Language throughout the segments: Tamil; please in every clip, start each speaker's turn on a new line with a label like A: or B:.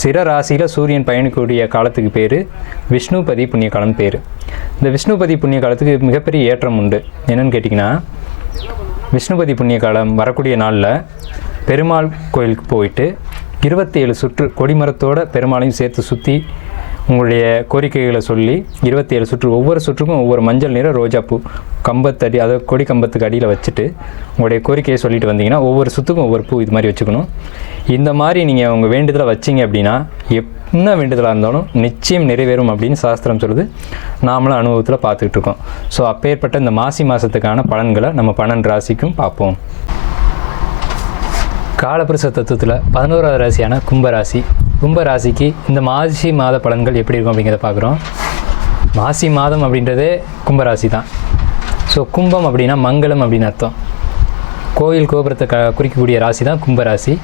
A: சிற ராசியில் சூரியன் பயணிக்கக்கூடிய காலத்துக்கு பேர் விஷ்ணுபதி புண்ணிய காலம் பேர். இந்த விஷ்ணுபதி புண்ணிய காலத்துக்கு மிகப்பெரிய ஏற்றம் உண்டு. என்னென்னு கேட்டிங்கன்னா விஷ்ணுபதி புண்ணிய காலம் வரக்கூடிய நாளில் பெருமாள் கோயிலுக்கு போயிட்டு இருபத்தி ஏழு சுற்று கொடிமரத்தோட பெருமாளையும் சேர்த்து சுற்றி உங்களுடைய கோரிக்கைகளை சொல்லி இருபத்தி ஏழு சுற்று ஒவ்வொரு சுற்றுக்கும் ஒவ்வொரு மஞ்சள் நிற ரோஜாப்பூ கம்பத்தடி அதாவது கொடி கம்பத்துக்கு அடியில் வச்சுட்டு உங்களுடைய கோரிக்கையை சொல்லிட்டு வந்தீங்கன்னா ஒவ்வொரு சுற்றுக்கும் ஒவ்வொரு பூ இது மாதிரி வச்சுக்கணும். இந்த மாதிரி நீங்கள் உங்கள் வேண்டுதலை வச்சீங்க அப்படின்னா என்ன வேண்டுதலாக இருந்தாலும் நிச்சயம் நிறைவேறும் அப்படின்னு சாஸ்திரம் சொல்லுது. நாமளும் அனுபவத்தில் பார்த்துக்கிட்டு இருக்கோம். ஸோ அப்பேற்பட்ட இந்த மாசி மாதத்துக்கான பலன்களை நம்ம பன்னெண்டு ராசிக்கும் பார்ப்போம். காலபுருஷ தத்துவத்தில் பதினோராவது ராசியான கும்பராசி. கும்பராசிக்கு இந்த மாசி மாத பலன்கள் எப்படி இருக்கும் அப்படிங்கிறத பார்க்குறோம். மாசி மாதம் அப்படின்றதே கும்பராசி தான். ஸோ கும்பம் அப்படின்னா மங்களம் அப்படின்னு அர்த்தம். கோயில் கோபுரத்தை க குறிக்கக்கூடிய ராசி தான் கும்பராசி.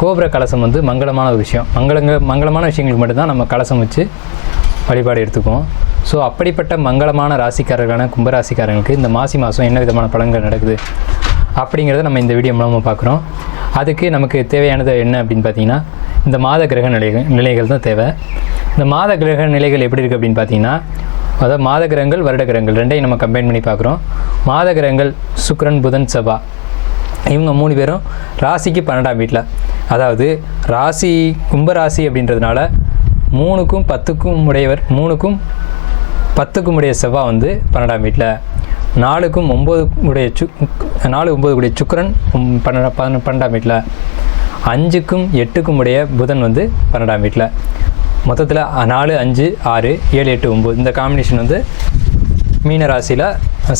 A: கோபுர கலசம் வந்து மங்களமான ஒரு விஷயம். மங்களங்க மங்களமான விஷயங்களுக்கு மட்டும்தான் நம்ம கலசம் வச்சு வழிபாடு எடுத்துக்குவோம். ஸோ அப்படிப்பட்ட மங்களமான ராசிக்காரர்களான கும்பராசிக்காரங்களுக்கு இந்த மாசி மாதம் என்ன விதமான பலன்கள் நடக்குது அப்படிங்கிறத நம்ம இந்த வீடியோ மூலமாக பார்க்குறோம். அதுக்கு நமக்கு தேவையானது என்ன அப்படின்னு பார்த்தீங்கன்னா இந்த மாத கிரக நிலைகள் நிலைகள் தான் தேவை. இந்த மாத கிரக நிலைகள் எப்படி இருக்குது அப்படின்னு பார்த்தீங்கன்னா அதாவது மாத கிரகங்கள் வருட கிரகங்கள் ரெண்டையும் நம்ம கம்பைன் பண்ணி பார்க்குறோம். மாத கிரகங்கள் சுக்ரன் புதன் செவ்வா. இவங்க மூணு பேரும் ராசிக்கு பன்னெண்டாம் வீட்டில். அதாவது ராசி கும்பராசி அப்படின்றதுனால மூணுக்கும் பத்துக்கும் உடையவர் மூணுக்கும் பத்துக்கும் உடைய செவ்வாய் வந்து பன்னெண்டாம் வீட்டில். நாலுக்கும் ஒம்பது உடைய சு நாலு ஒம்பது உடைய சுக்கரன் ஒம்- பன்னெண்டாம் வீட்டில். அஞ்சுக்கும் எட்டுக்கும் உடைய புதன் வந்து பன்னெண்டாம் வீட்டில் மொத்தத்தில் நாலு அஞ்சு ஆறு ஏழு எட்டு ஒம்பது இந்த காம்பினேஷன் வந்து மீன ராசியில்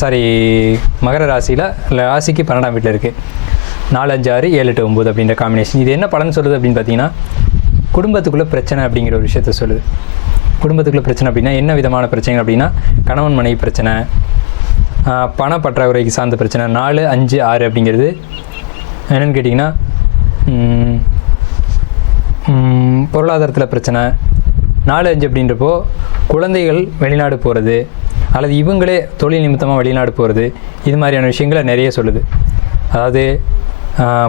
A: சாரி மகர ராசியில் ராசிக்கு பன்னெண்டாம் வீட்டில் இருக்குது நாலு அஞ்சு ஆறு ஏழு எட்டு ஒம்பது அப்படின்ற காம்பினேஷன் இது என்ன பலன் சொல்லுது அப்படின்னு பார்த்தீங்கன்னா குடும்பத்துக்குள்ளே பிரச்சனை அப்படிங்கிற ஒரு விஷயத்த சொல்லுது. குடும்பத்துக்குள்ளே பிரச்சனை அப்படின்னா என்ன விதமான பிரச்சனை அப்படின்னா கணவன் மனைவி பிரச்சனை பண பற்றாக்குறைக்கு சார்ந்த பிரச்சனை நாலு அஞ்சு ஆறு அப்படிங்கிறது. என்னென்னு கேட்டிங்கன்னா பொருளாதாரத்தில் பிரச்சனை. நாலு அஞ்சு அப்படின்றப்போ குழந்தைகள் வெளிநாடு போகிறது அல்லது இவங்களே தொழில் நிமித்தமாக வெளிநாடு போகிறது இது மாதிரியான விஷயங்களை நிறைய சொல்லுது. அதாவது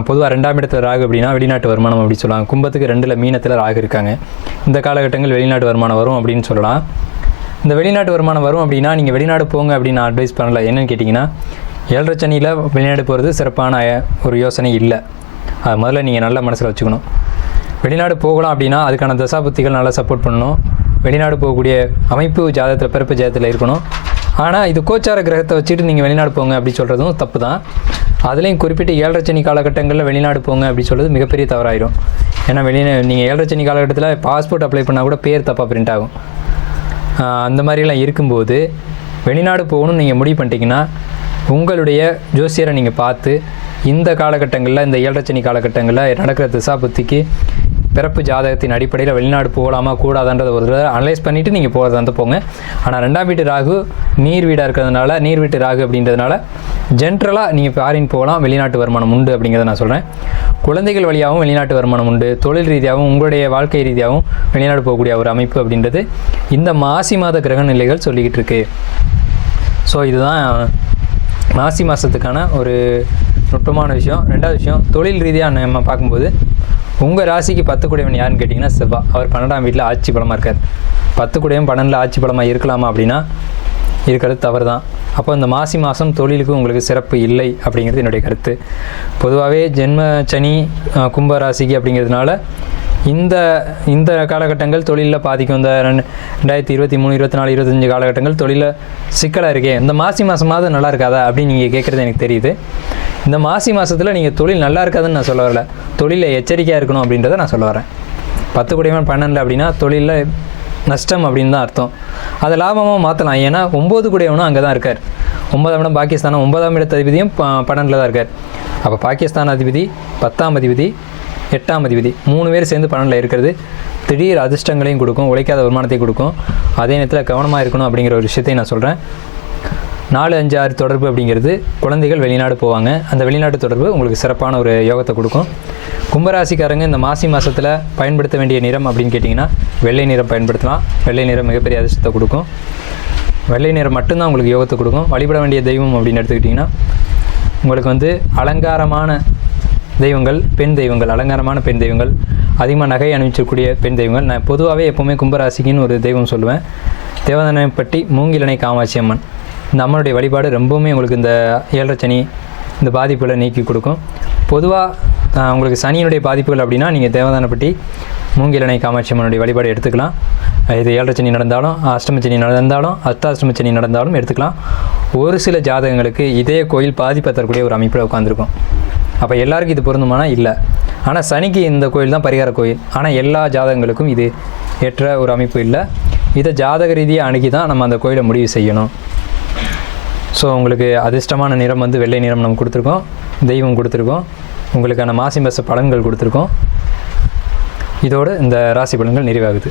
A: பொதுவாக ரெண்டாம் இடத்துல ராகு அப்படின்னா வெளிநாட்டு வருமானம் அப்படி சொல்லலாம் கும்பத்துக்கு ரெண்டில் மீனத்தில் ராகு இருக்காங்க. இந்த காலகட்டங்கள் வெளிநாட்டு வருமானம் வரும் அப்படின்னு சொல்லலாம். இந்த வெளிநாட்டு வருமானம் வரும் அப்படின்னா நீங்கள் வெளிநாடு போங்க அப்படின்னு நான் அட்வைஸ் பண்ணல. என்னென்னு கேட்டிங்கன்னா ஏழரை சனியில் வெளிநாடு போகிறது சிறப்பான ஒரு யோசனை இல்லை. அது முதல்ல நீங்கள் நல்ல மனசில் வச்சுக்கணும். வெளிநாடு போகலாம் அப்படின்னா அதுக்கான தசாபுத்திகள் நல்லா சப்போர்ட் பண்ணணும். வெளிநாடு போகக்கூடிய அமைப்பு ஜாதகத்தில் பிறப்பு ஜாதகத்தில் இருக்கணும். ஆனால் இது கோச்சார கிரகத்தை வச்சுட்டு நீங்கள் வெளிநாடு போங்க அப்படி சொல்கிறதும் தப்பு தான் அதுலேயும் குறிப்பிட்ட ஏழரை சனி காலகட்டங்களில் வெளிநாடு போங்க அப்படி சொல்கிறது மிகப்பெரிய தவறாயிரும். ஏன்னா வெளியே நீங்கள் ஏழரை சனி காலகட்டத்தில் பாஸ்போர்ட் அப்ளை பண்ணால் கூட பேர் தப்பாக பிரிண்ட் ஆகும். அந்த மாதிரிலாம் இருக்கும்போது வெளிநாடு போகணும்னு நீங்கள் முடிவு பண்ணிட்டீங்கன்னா உங்களுடைய ஜோசியரை நீங்கள் பார்த்து இந்த காலகட்டங்களில் இந்த ஏழரச்சனி காலகட்டங்களில் நடக்கிற திசாபுத்திக்கு பிறப்பு ஜாதகத்தின் அடிப்படையில் வெளிநாடு போகலாமா கூடாதான்றத ஒரு தடவை அனலைஸ் பண்ணிவிட்டு நீங்கள் போகிறது வந்து போங்க. ஆனால் ரெண்டாம் வீட்டு ராகு நீர் வீடாக இருக்கிறதுனால நீர் வீட்டு ராகு அப்படின்றதுனால ஜென்ரலாக நீங்கள் ஃபாரின் போகலாம் வெளிநாட்டு வருமானம் உண்டு அப்படிங்கிறத நான் சொல்கிறேன் குழந்தைகள் வழியாகவும் வெளிநாட்டு வருமானம் உண்டு. தொழில் ரீதியாகவும் உங்களுடைய வாழ்க்கை ரீதியாகவும் வெளிநாடு போகக்கூடிய ஒரு அமைப்பு அப்படின்றது இந்த மாசி மாத கிரக நிலைகள் சொல்லிக்கிட்டு இருக்கு. ஸோ இதுதான் மாசி மாதத்துக்கான ஒரு நுட்பமான விஷயம். ரெண்டாவது விஷயம் தொழில் ரீதியாக நம்ம பார்க்கும்போது உங்கள் ராசிக்கு பத்து குடையவன் யாருன்னு கேட்டிங்கன்னா செவ்வா. அவர் பன்னெண்டாம் வீட்டில் ஆட்சி பலமாக இருக்கார். பத்து குடையவன் பன்னெண்டில் ஆட்சி பலமாக இருக்கலாமா அப்படின்னா இருக்கிறது தவறு தான் அப்போ இந்த மாசி மாதம் தொழிலுக்கு உங்களுக்கு சிறப்பு இல்லை அப்படிங்கிறது என்னுடைய கருத்து. பொதுவாகவே ஜென்ம சனி கும்ப ராசிக்கு அப்படிங்கிறதுனால இந்த இந்த காலகட்டங்கள் தொழிலில் பாதிக்கும் இந்த ரெண்டு ரெண்டாயிரத்தி இருபத்தி மூணு இருபத்தி நாலு இருபத்தஞ்சு காலகட்டங்கள் தொழிலில் சிக்கலாக இருக்கே. இந்த மாசி மாதமாவது நல்லா இருக்காதா அப்படின்னு நீங்கள் கேட்குறது எனக்கு தெரியுது. இந்த மாசி மாதத்தில் நீங்கள் தொழில் நல்லா இருக்காதுன்னு நான் சொல்ல வரல. தொழிலில் எச்சரிக்கையாக இருக்கணும் அப்படின்றத நான் சொல்ல வரேன். பத்து குடையவன் பன்னெண்டில் அப்படின்னா தொழிலில் நஷ்டம் அப்படின்னு தான் அர்த்தம். அதை லாபமாக மாற்றலாம் ஏன்னா ஒம்பது கூடியவனும் அங்கே தான் இருக்கார். ஒன்பதாம் இடம் பாகிஸ்தான் ஒன்பதாம் இடத்து அதிபதியும் பன்னெண்டில் தான் இருக்கார். அப்போ பாகிஸ்தான் அதிபதி பத்தாம் அதிபதி எட்டாம் அதிபதி மூணு பேர் சேர்ந்து பன்னெண்டில் இருக்கிறது. திடீர் அதிர்ஷ்டங்களையும் கொடுக்கும் உழைக்காத வருமானத்தை கொடுக்கும். அதே நேரத்தில் கவனமாக இருக்கணும் அப்படிங்கிற ஒரு விஷயத்தையும் நான் சொல்கிறேன் நாலு அஞ்சு ஆறு தொடர்பு அப்படிங்கிறது குழந்தைகள் வெளிநாடு போவாங்க. அந்த வெளிநாட்டு தொடர்பு உங்களுக்கு சிறப்பான ஒரு யோகத்தை கொடுக்கும். கும்பராசிக்காரங்க இந்த மாசி மாதத்தில் பயன்படுத்த வேண்டிய நிறம் அப்படின்னு கேட்டிங்கன்னா வெள்ளை நிறம் பயன்படுத்தலாம். வெள்ளை நிறம் மிகப்பெரிய அதிர்ஷ்டத்தை கொடுக்கும். வெள்ளை நிறம் மட்டும்தான் உங்களுக்கு யோகத்தை கொடுக்கும். வழிபட வேண்டிய தெய்வம் அப்படின்னு எடுத்துக்கிட்டிங்கன்னா உங்களுக்கு வந்து அலங்காரமான தெய்வங்கள் பெண் தெய்வங்கள் அலங்காரமான பெண் தெய்வங்கள் அதிகமாக நகை அணிவிச்சக்கூடிய பெண் தெய்வங்கள். நான் பொதுவாகவே எப்போவுமே கும்பராசிக்குன்னு ஒரு தெய்வம் சொல்லுவேன். தேவதானப்பட்டி மூங்கிலனை காமாட்சி அம்மன். இந்த அம்மனுடைய வழிபாடு ரொம்பவுமே உங்களுக்கு இந்த ஏழரை சனி இந்த பாதிப்புகளை நீக்கி கொடுக்கும். பொதுவாக உங்களுக்கு சனியினுடைய பாதிப்புகள் அப்படின்னா நீங்கள் தேவதானப்பட்டி மூங்கிலணை காமாட்சி அம்மனுடைய வழிபாடு எடுத்துக்கலாம். இது ஏழரை சனி நடந்தாலும் அஷ்டமச்சனி நடந்தாலும் அர்த்தாஷ்டம நடந்தாலும் எடுத்துக்கலாம். ஒரு சில ஜாதகங்களுக்கு இதே கோயில் பாதிப்பை தரக்கூடிய ஒரு அமைப்பில் உட்காந்துருக்கும் அப்போ எல்லாருக்கும் இது பொருந்துமானா? இல்லை. ஆனால் சனிக்கு இந்த கோயில் தான் பரிகார கோயில். ஆனால் எல்லா ஜாதகங்களுக்கும் இது ஏற்ற ஒரு அமைப்பு இல்லை. இதை ஜாதக ரீதியாக அணுகி தான் நம்ம அந்த கோயிலை முடிவு செய்யணும். ஸோ உங்களுக்கு அதிர்ஷ்டமான நிறம் வந்து வெள்ளை நிறம் நம்ம கொடுத்துருக்கோம். தெய்வம் கொடுத்துருக்கோம். உங்களுக்கான மாசி மாச பலன்கள் கொடுத்துருக்கோம். இதோடு இந்த ராசி பலன்கள் நிறைவாகுது.